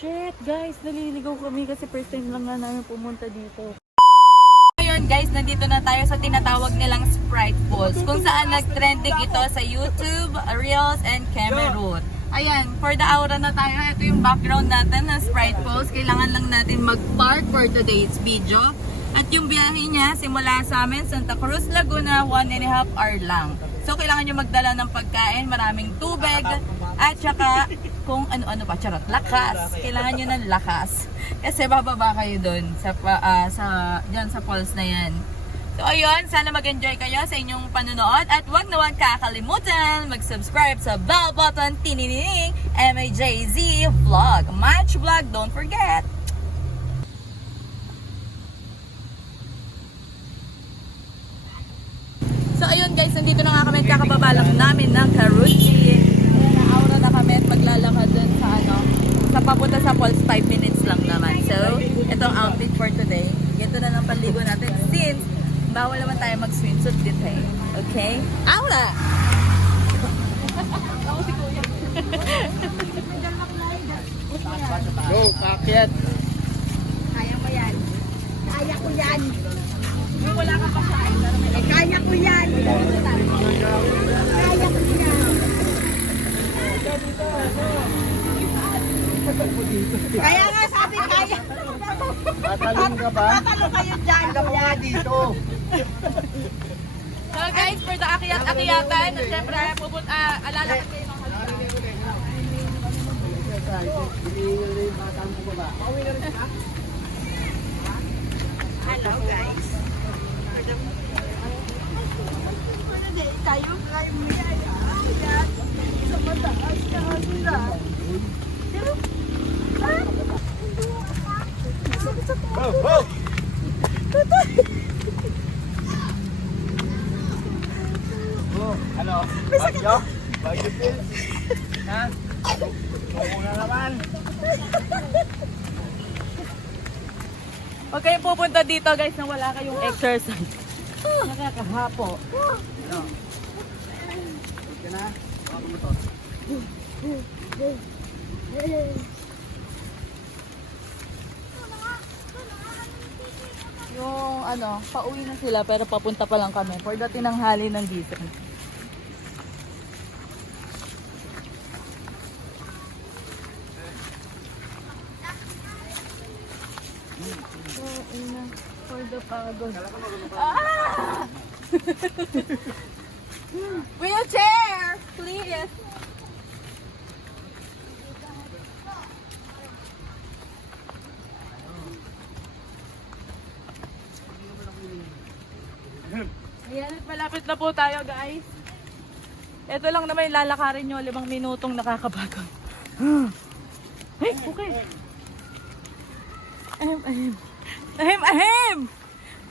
Shit, guys, naliligaw kami kasi first time lang nga namin pumunta dito. Ngayon guys, nandito na tayo sa tinatawag nilang Sprite Falls, kung saan nag-trending ito sa YouTube, Reels, and Cameroon. Ayan, for the aura na tayo. Ito yung background natin ng Sprite Falls. Kailangan lang natin mag-park for today's video. At yung biyahe niya, simula sa amin, Santa Cruz, Laguna, 1.5 hour lang. So, kailangan nyo magdala ng pagkain, maraming tubig, at saka kung ano-ano pa, charot, lakas. Kailangan nyo ng lakas. Kasi bababa kayo dun dyan sa falls na yan. So, ayun, sana mag-enjoy kayo sa inyong panonood. At huwag naman kakalimutan mag-subscribe sa bell button, tinining, MAJZ Vlog. Match Vlog, don't forget! So ayun guys, nandito na nga kami, kakababalak namin ng Karuchi. Aura na kami at maglalakad dun sa papunta sa falls, 5 minutes lang naman. So, itong outfit for today. Ito na lang panligo natin since bawal naman tayo mag-swimsuit dito eh. Okay? Aura! Ako si Kuya. Go, kakyat! Kaya mo yan. Kaya ko yan. Kung wala kang pakain, Kaya ko yan. Kaya ko yan. Kaya nga sabi kaya. Tatalon ka ba? Tatalo kayo dyan. Alam mo nga dito. So guys, for the akyat-akyatan, siyempre alalakad kayo ng Hello guys. Tayo kayo may ayan. Sa mataas na kanila. Oh, oh! Oh, ano? Bagyo? Bagyo pills? Ha? Muna naman. Huwag kayong pupunta dito guys na wala kayong exercise. Nakakahapo. Ano? Ito na? Ako mo to. Yung pauwi na sila pero papunta pa lang kami for the tinanghali ng gising. For the pagod. Ah! Wheelchair! Please! Ayan, malapit na po tayo guys. Ito lang naman yung lalakarin nyo, 5 minutong nakakapagod. Ay, okay. Ahem!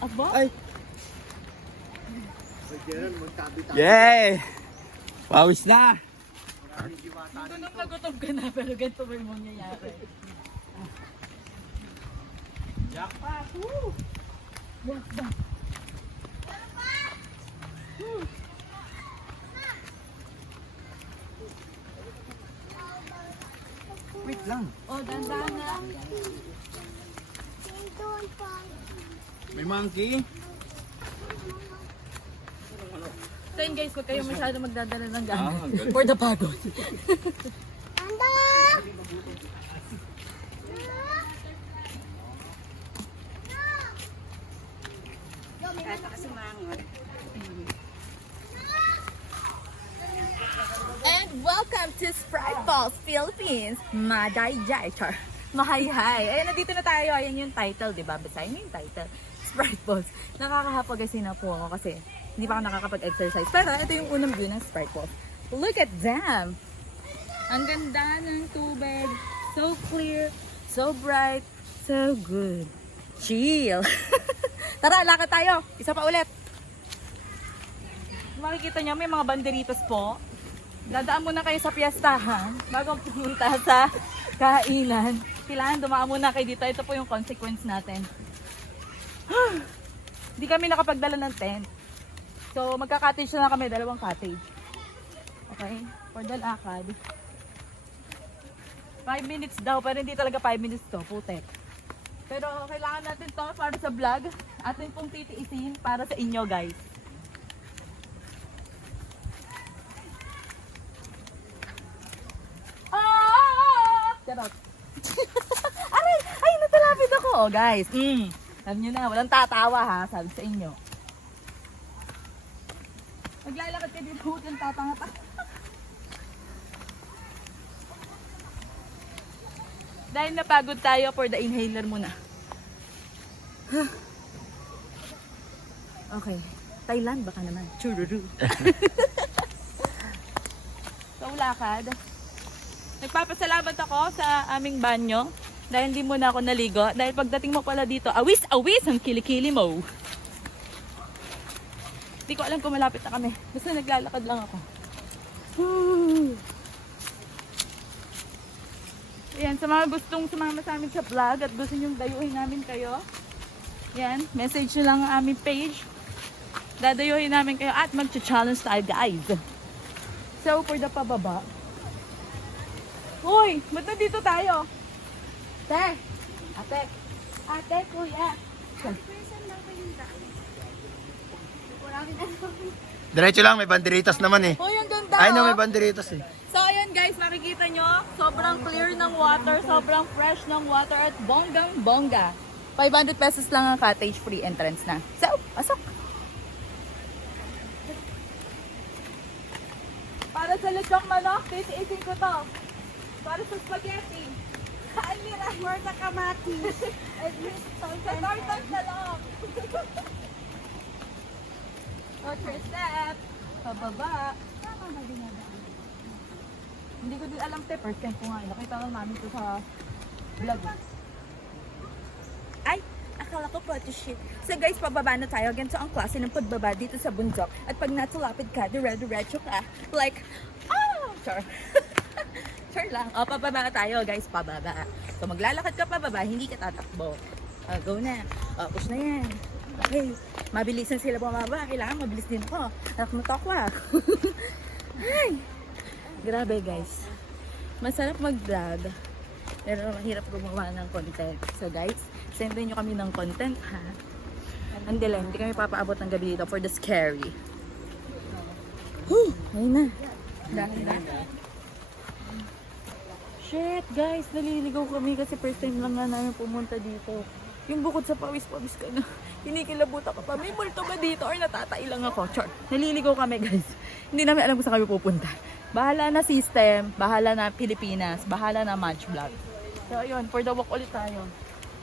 Aba? Ay! Yay! Pawis na! Gutom na gutom ka na, pero ganito ba yung mangyayari? Jackpot! Woo! Jackpot! Wait lang. Oh, dandan na. May monkey? So yun guys, huwag kayo masyado magdadala ng gamit. good. For the pagod. And welcome to Sprite Falls, Philippines. Madayjay. Mahayhay. Ayan, nandito na tayo. Ayan yung title, di ba? Basahin mo yung title. Sprite Falls. Nakakahapag-asina po ako kasi hindi pa ako nakakapag-exercise. Pero ito yung unang view ng Sprite Falls. Look at them! Ang ganda ng tubig. So clear, so bright, so good. Chill! Tara, lakad tayo. Isa pa ulit. Makikita nyo, may mga banderitas po. Dadaan muna kayo sa piyestahan bago pumunta sa kainan. Kailangan dumaan muna kayo dito. Ito po yung consequence natin. Hindi kami nakapagdala ng tent. So, magka-cottage na kami. 2 cottage. Okay? For the lakad. 5 minutes daw, pero hindi talaga 5 minutes to, putek. Pero kailangan natin to para sa vlog. Atin pong titiisin para sa inyo, guys. Charot. Aray! Ay, natalapit ako, oh, guys. Alam nyo na, walang tatawa ha, sabi sa inyo. Maglalakad ka dito, hutang tatanga. Dahil napagod tayo, for the inhaler muna. Okay. Thailand baka naman. Chururu. So, lakad. Nagpapasalamat ako sa aming banyo dahil hindi muna ako naligo. Dahil pagdating mo pala dito, awis-awis ang kilikili mo. Hindi ko alam kung malapit na kami. Basta naglalakad lang ako. Ayan, sa mga gustong sumama sa amin sa vlog at gusto nyong dayuhin namin kayo, yan, message nyo lang ang aming page. Dadayuhin namin kayo at mag-challenge tayo, guys. So, for the pababa. Hoy, ba't nandito tayo? Te, ate, kuya. Diretso lang, may banderitas naman eh. Hoy, ang ganda. Ay no, oh. may banderitas eh. So, ayan guys, makikita nyo, sobrang clear ng water, sobrang fresh ng water at bonggang-bongga. 500 pesos lang ang cottage, free entrance na. So, pasok! Para sa lechong manok, titiisin ko to. Para sa spaghetti. Almira, more sa kamatis. At least, sa tortas na lang. Okay, step. Pababa. Tama na dinadaan. Hindi ko din alam, te. First time ko nga. Nakita lang namin ito sa vlog. Ay, akala ko photoshoot. So guys, pababa na tayo. Ganito ang klase ng pagbaba dito sa bundok. At pag natulapid ka, dire-diretso ka. Like, char. Char lang. O, pababa tayo, guys. Pababa. So maglalakad ka pababa, hindi ka tatakbo. Go na. Push na yan. Okay. Mabilisan sila bumaba. Kailangan mabilis din ako. Anak mo takwa. Ay. Grabe guys. Masarap mag-vlog. Pero mahirap gumawa ng content. So guys, sendin nyo kami ng content ha. Andila, hindi kami papaabot ng gabi dito for the scary. Ayun na. Dahil na. Shit guys, naliligaw kami kasi first time lang nga namin pumunta dito. Yung bukod sa pawis-pawis ka na, kinikilabutan ka pa. May multo ba dito or natatai lang ako? Char, naliligaw kami guys. Hindi namin alam kung saan kami pupunta. Bahala na system, bahala na Pilipinas, bahala na match vlog. So ayun, for the walk ulit tayo.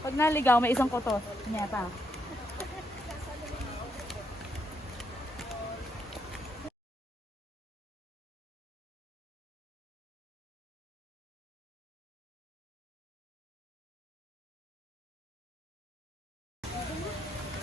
Pag naligaw, may isang koto. Nyata.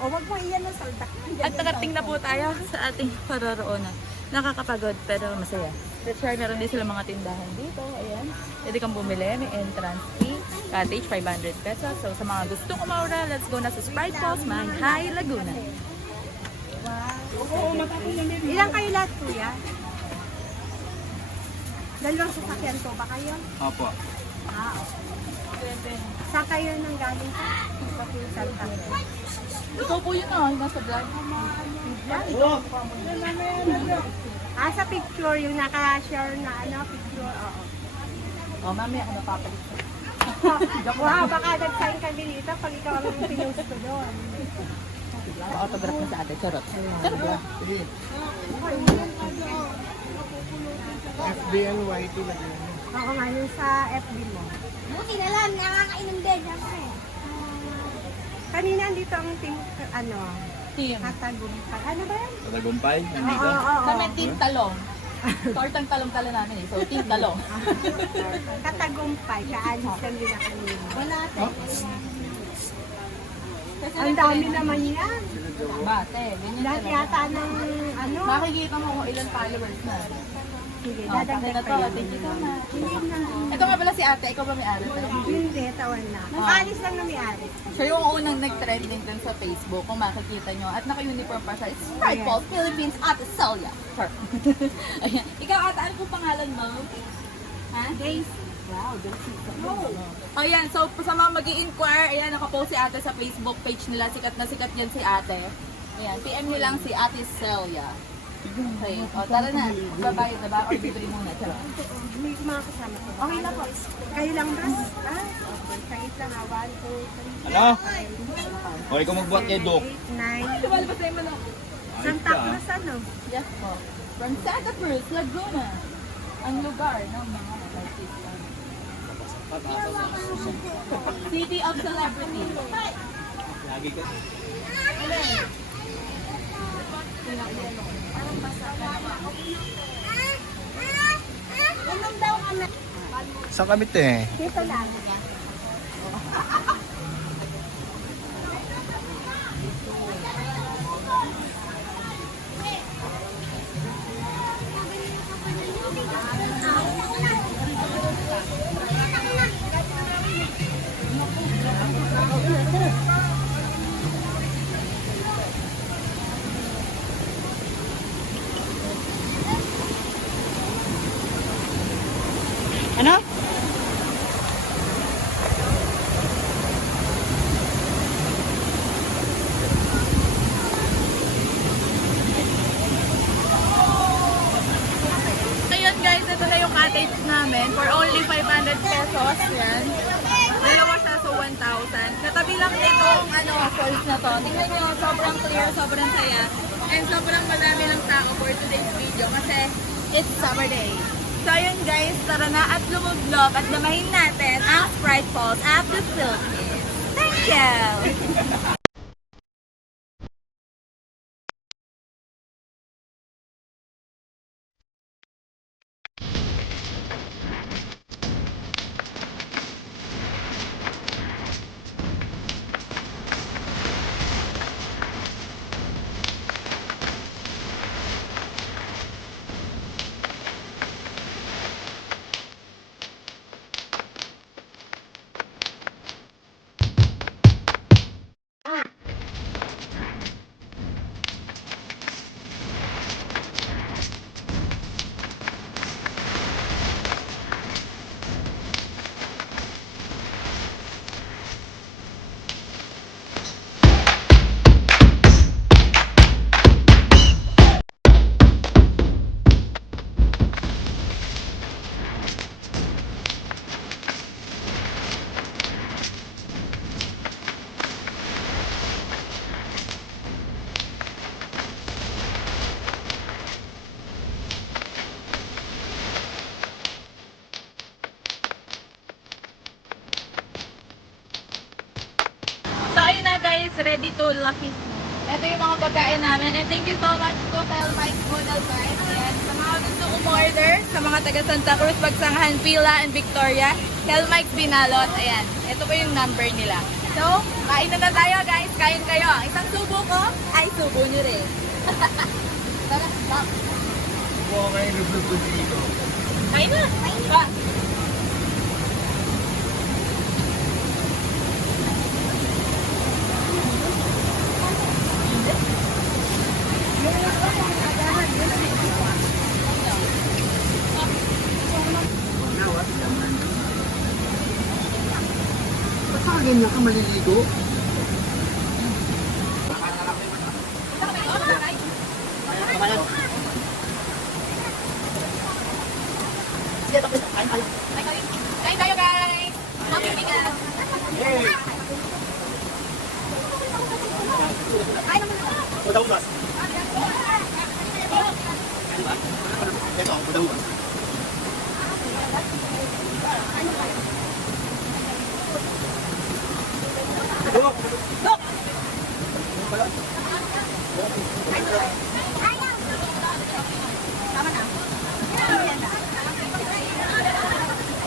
O, wag mo iyan ng saldak. At nakarating na po tayo sa ating pararoonan. Nakakapagod pero masaya. That's why meron din sila mga tindahan dito. Ayan. Pwede kang bumili. May entrance fee. Cottage, 500 pesos. So sa mga gustong umawra, let's go na sa Sprite Falls, Manghai, Laguna. Ilang kayo lahat, kuya? Dalawang sasakyan to ba kayo? Opo. Okay. Saan kayo nang galing sa Santa Cruz? Ikaw po yun ah, nasa vlog. Sa picture, yung naka-share na picture, oo. Oh, mamaya ako napapalit. Wow, baka nag-sign ka din dito pag ikaw ang pinost ko doon. Autograph na sa ate, charot. Charot ba? Sige. FBNYT na yun. Oo nga, yung sa FB mo. Buti na lang, nakakainom din. Kanina andito ang team, Team. Katagumpay. Ano ba yan? Tagumpay, nandito. Oo. Kami team talong. Tortang talong-talong namin eh. So team talong. Katagumpay, kaalis lang din ako kanina. Wala Ang dami naman yan. Bate, ganyan Lahat talaga. yata ng Makikita mo kung ilan followers na. Sige, Oh, dadagdag ito, pa yun. thank you so much. Hindi na. Ito nga pala si ate, ikaw ba may-ari? Hindi, tawan na. Kaalis lang na may-ari. Siya yung unang nag-trending dun sa Facebook, kung makikita nyo. At naka-uniform pa siya. It's Sprite Falls, Philippines, Ate Celia. Sure. Ayan. Ikaw ate, ano po pangalan mo? Ha? Daisy. Oh, yan. So, sa mga mag-i-inquire, ayan, nakapost si ate sa Facebook page nila. Sikat na sikat yan si ate. Ayan, PM nyo lang si Ate Celia. Okay. O, tara na. Babayad na ba? O, bibili muna. Tara. May mga kasama ko. Okay na po. Kayo lang ba? Ah, okay. Kahit lang 1, 2, 3, Ano? Okay, kung magbuhat kay Doc. 8, 9. Tumalabas na yung manok. Santa Cruz ano? Yes po. From Santa Cruz, Laguna. Ang lugar ng mga artist lang. City of Celebrity. Lagi ka. Inom daw kami. Saan kami te? Dito lang. Ano? Ayun guys, ito na yung cottage namin for only 500 pesos. Yan. Dalawa siya so 1,000. Katabi lang itong falls na to. Tingnan nyo, sobrang clear, sobrang saya. And sobrang madami lang tao for today's video kasi it's summer day. So ayun guys, tara na at lumublog at damahin natin ang Sprite Falls at the Philippines. Thank you! So ayun na guys, ready to lucky. Ito yung mga pagkain namin. And thank you so much to Tell Mike Model Guys. Ayan. Sa mga gusto umorder, sa mga taga Santa Cruz, Bagsangan, Pila, and Victoria, Tell Mike Binalot. Ayan. Ito po yung number nila. So, kain na tayo guys. Kain kayo. Isang subo ko, ay subo nyo rin. Tara, stop. Okay, nag-vlog ko dito. Kain na. Pa. Ba't ka ganyan ka maliligo? Kain tayo guys. Happy bigas. Padawas. Ito, padawas.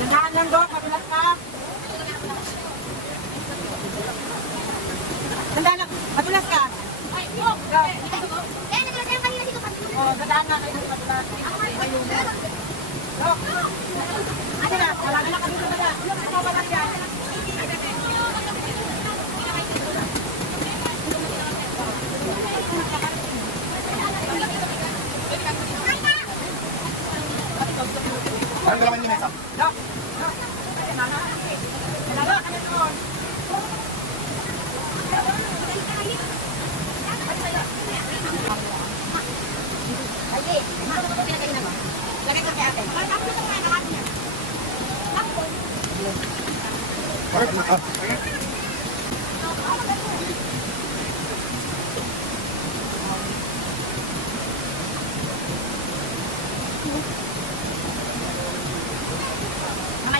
Tandaan lang Dok, magulat ka. Tandaan lang, magulat ka. Oh, tandaan na kayo magulat. Ayun. Dok. Ano na, wala na kami sa Mamaya,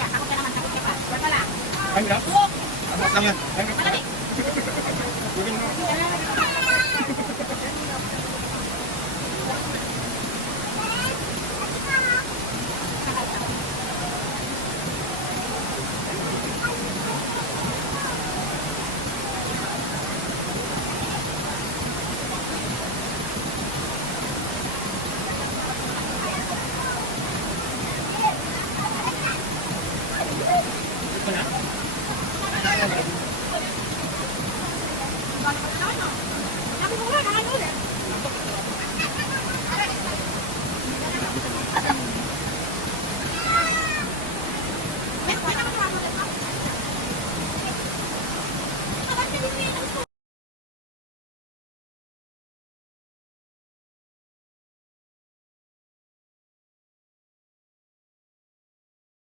takot ka naman, takot ka pa. Wala pala. Ay, wala. Abot lang yan. Ay, Madali. gawin mo. Ito na.